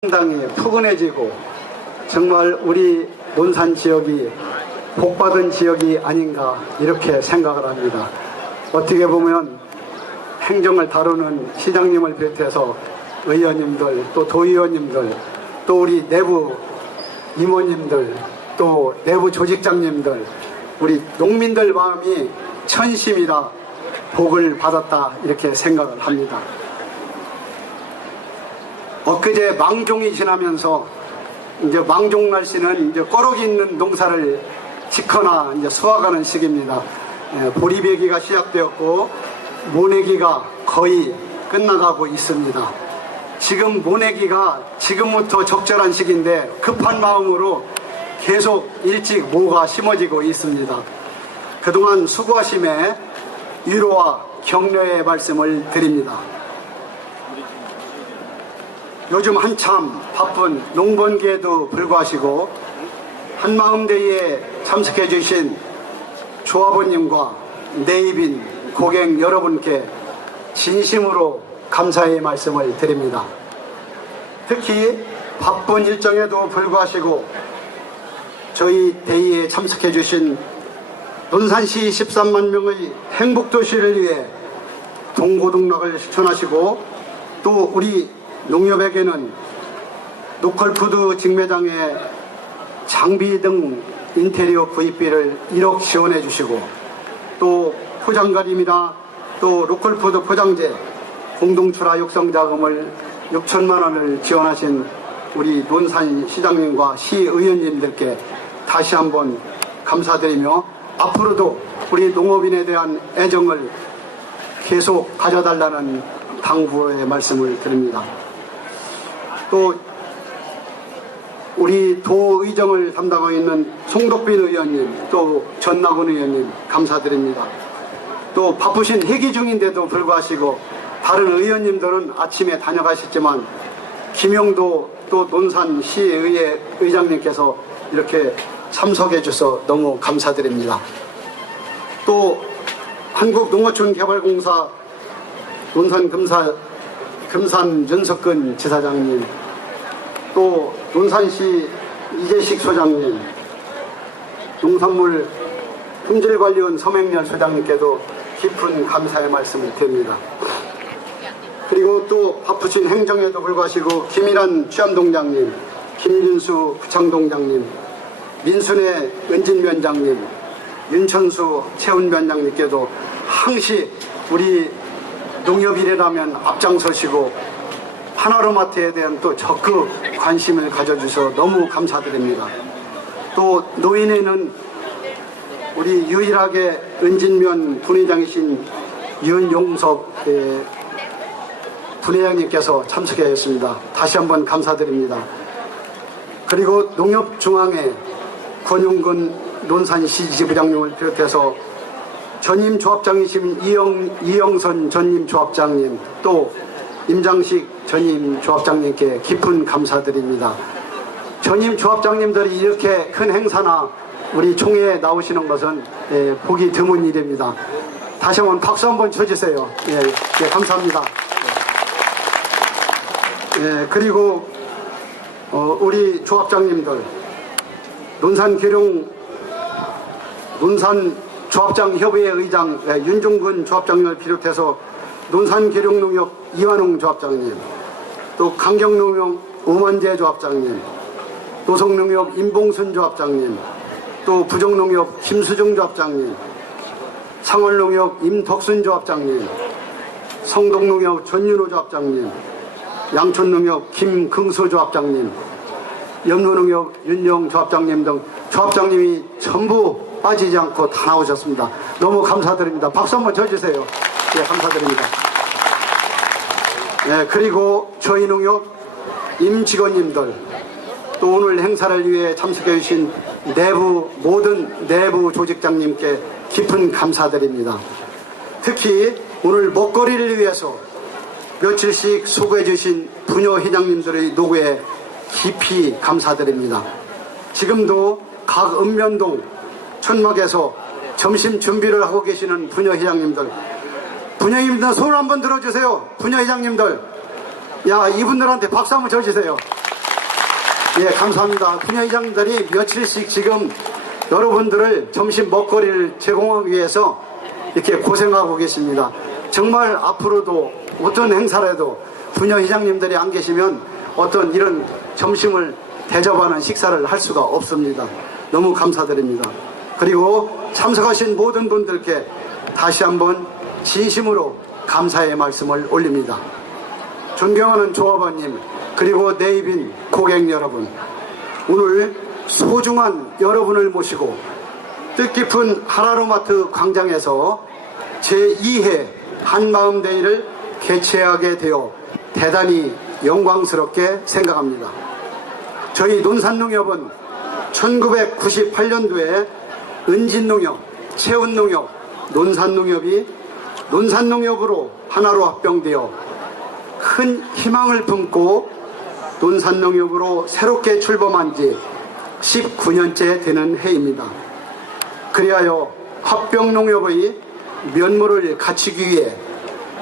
상당히 푸근해지고 정말 우리 논산 지역이 복받은 지역이 아닌가 이렇게 생각을 합니다. 어떻게 보면 행정을 다루는 시장님을 비롯해서 의원님들 또 도의원님들 또 우리 내부 임원님들 또 내부 조직장님들 우리 농민들 마음이 천심이라 복을 받았다 이렇게 생각을 합니다. 엊그제 망종이 지나면서 이제 망종 날씨는 이제 꺼룩이 있는 농사를 짓거나 이제 수확하는 시기입니다. 예, 보리배기가 시작되었고 모내기가 거의 끝나가고 있습니다. 지금 모내기가 지금부터 적절한 시기인데 급한 마음으로 계속 일찍 모가 심어지고 있습니다. 그동안 수고하심에 위로와 격려의 말씀을 드립니다. 요즘 한참 바쁜 농번기에도 불구하시고 한마음대회에 참석해 주신 조합원님과 네이빈 고객 여러분께 진심으로 감사의 말씀을 드립니다. 특히 바쁜 일정에도 불구하시고 저희 대의에 참석해 주신 논산시 13만 명의 행복도시를 위해 동고동락을 실천하시고 또 우리 농협에게는 노컬푸드 직매장에 장비 등 인테리어 구입비를 1억 지원해 주시고 또 포장가림이나 또 로컬푸드 포장재 공동출하 육성 자금을 6천만 원을 지원하신 우리 논산 시장님과 시의원님들께 다시 한번 감사드리며 앞으로도 우리 농업인에 대한 애정을 계속 가져달라는 당부의 말씀을 드립니다. 또 우리 도의정을 담당하고 있는 송덕빈 의원님 또 전나곤 의원님 감사드립니다. 또 바쁘신 회기 중인데도 불구하시고 다른 의원님들은 아침에 다녀가셨지만 김영도 또 논산 시의회 의장님께서 이렇게 참석해 주셔서 너무 감사드립니다. 또 한국농어촌 개발공사 논산 금사 금산 윤석근 지사장님 또 논산시 이재식 소장님 농산물 품질관리원 서맹렬 소장님께도 깊은 감사의 말씀을 드립니다. 그리고 또 바쁘신 행정에도 불구하시고 김일환 취암동장님, 김윤수 부창동장님, 민순의 은진위원장님, 윤천수 채운위원장님께도 항시 우리 농협이라면 앞장서시고 하나로마트에 대한 또 적극 관심을 가져주셔서 너무 감사드립니다. 또 노인에는 우리 유일하게 은진면 분회장이신 윤용석 예, 분회장님께서 참석하셨습니다. 다시 한번 감사드립니다. 그리고 농협중앙회 권용근 논산시 지부장님을 비롯해서 전임 조합장이신 이영, 이영선 전임 조합장님 또 임장식 전임 조합장님께 깊은 감사드립니다. 전임 조합장님들이 이렇게 큰 행사나 우리 총회에 나오시는 것은 예, 보기 드문 일입니다. 다시 한번 박수 한번 쳐주세요. 예, 예, 감사합니다. 예, 그리고 어, 우리 조합장님들 논산 계룡 논산 조합장 협의회 의장 예, 윤종근 조합장님을 비롯해서 논산 계룡농협 이완홍 조합장님 또 강경농협 오만재 조합장님 도성농협 임봉순 조합장님 또 부정농협 김수정 조합장님 상월농협 임덕순 조합장님 성동농협 전윤호 조합장님 양촌농협 김긍수 조합장님 염로농협 윤영 조합장님 등 조합장님이 전부 빠지지 않고 다 나오셨습니다. 너무 감사드립니다. 박수 한번 쳐주세요. 예, 감사드립니다. 예, 그리고 저희 농협 임직원님들 또 오늘 행사를 위해 참석해 주신 내부 모든 내부 조직장님께 깊은 감사드립니다. 특히 오늘 먹거리를 위해서 며칠씩 수고해 주신 부녀 회장님들의 노고에 깊이 감사드립니다. 지금도 각 읍면동 천막에서 점심 준비를 하고 계시는 부녀 회장님들 부녀님들 손을 한번 들어주세요. 부녀 회장님들 야 이분들한테 박수 한번 쳐주세요. 예, 감사합니다. 분야회장들이 며칠씩 지금 여러분들을 점심 먹거리를 제공하기 위해서 이렇게 고생하고 계십니다. 정말 앞으로도 어떤 행사라도 분야회장님들이 안 계시면 어떤 이런 점심을 대접하는 식사를 할 수가 없습니다. 너무 감사드립니다. 그리고 참석하신 모든 분들께 다시 한번 진심으로 감사의 말씀을 올립니다. 존경하는 조합원님 그리고 네이빈 고객 여러분 오늘 소중한 여러분을 모시고 뜻깊은 하나로마트 광장에서 제2회 한마음데이를 개최하게 되어 대단히 영광스럽게 생각합니다. 저희 논산농협은 1998년도에 은진농협, 채운농협, 논산농협이 논산농협으로 하나로 합병되어 큰 희망을 품고 논산농협으로 새롭게 출범한 지 19년째 되는 해입니다. 그리하여 합병농협의 면모를 갖추기 위해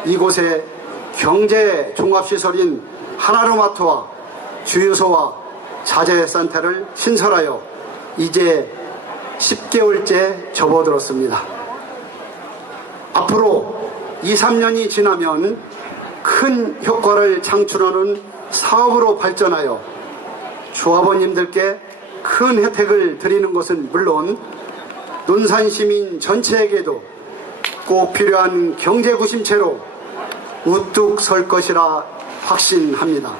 이곳에 경제 종합시설인 하나로마트와 주유소와 자재센터를 신설하여 이제 10개월째 접어들었습니다. 앞으로 2, 3년이 지나면 큰 효과를 창출하는 사업으로 발전하여 조합원님들께 큰 혜택을 드리는 것은 물론 논산 시민 전체에게도 꼭 필요한 경제 구심체로 우뚝 설 것이라 확신합니다.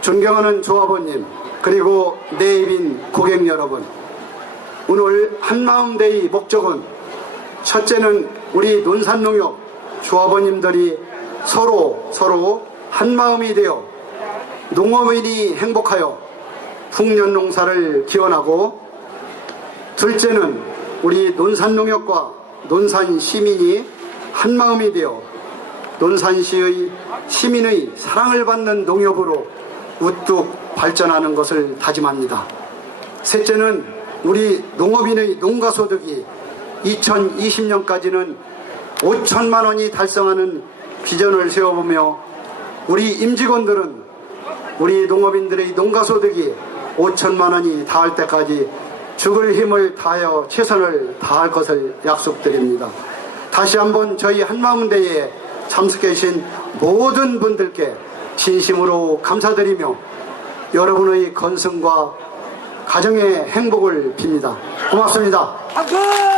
존경하는 조합원님 그리고 네이빈 고객 여러분 오늘 한마음데이 목적은 첫째는 우리 논산농협 조합원님들이 서로 서로 한마음이 되어 농업인이 행복하여 풍년농사를 기원하고 둘째는 우리 논산농협과 논산 시민이 한마음이 되어 논산시의 시민의 사랑을 받는 농협으로 우뚝 발전하는 것을 다짐합니다. 셋째는 우리 농업인의 농가소득이 2020년까지는 5천만 원이 달성하는 비전을 세워보며 우리 임직원들은 우리 농업인들의 농가소득이 5천만 원이 닿을 때까지 죽을 힘을 다하여 최선을 다할 것을 약속드립니다. 다시 한번 저희 한마음대회에 참석해 주신 모든 분들께 진심으로 감사드리며 여러분의 건승과 가정의 행복을 빕니다. 고맙습니다.